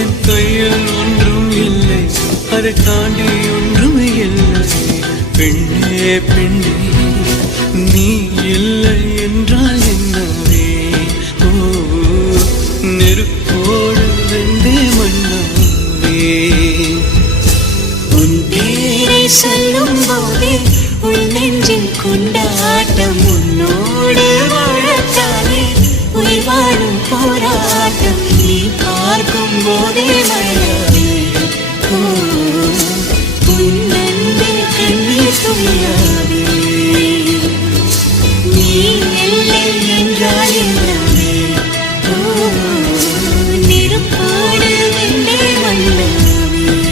என் கையில் ஒன்றும் இல்லை, அதை தாண்டி ஒன்றும் இல்லை. பெண்ணே பெண்ணே நீ இல்லை என்றால் என்னவே? ஓ நெருப்போடு வெந்தே மண்ணாவே. உன் பேரை சொல்ல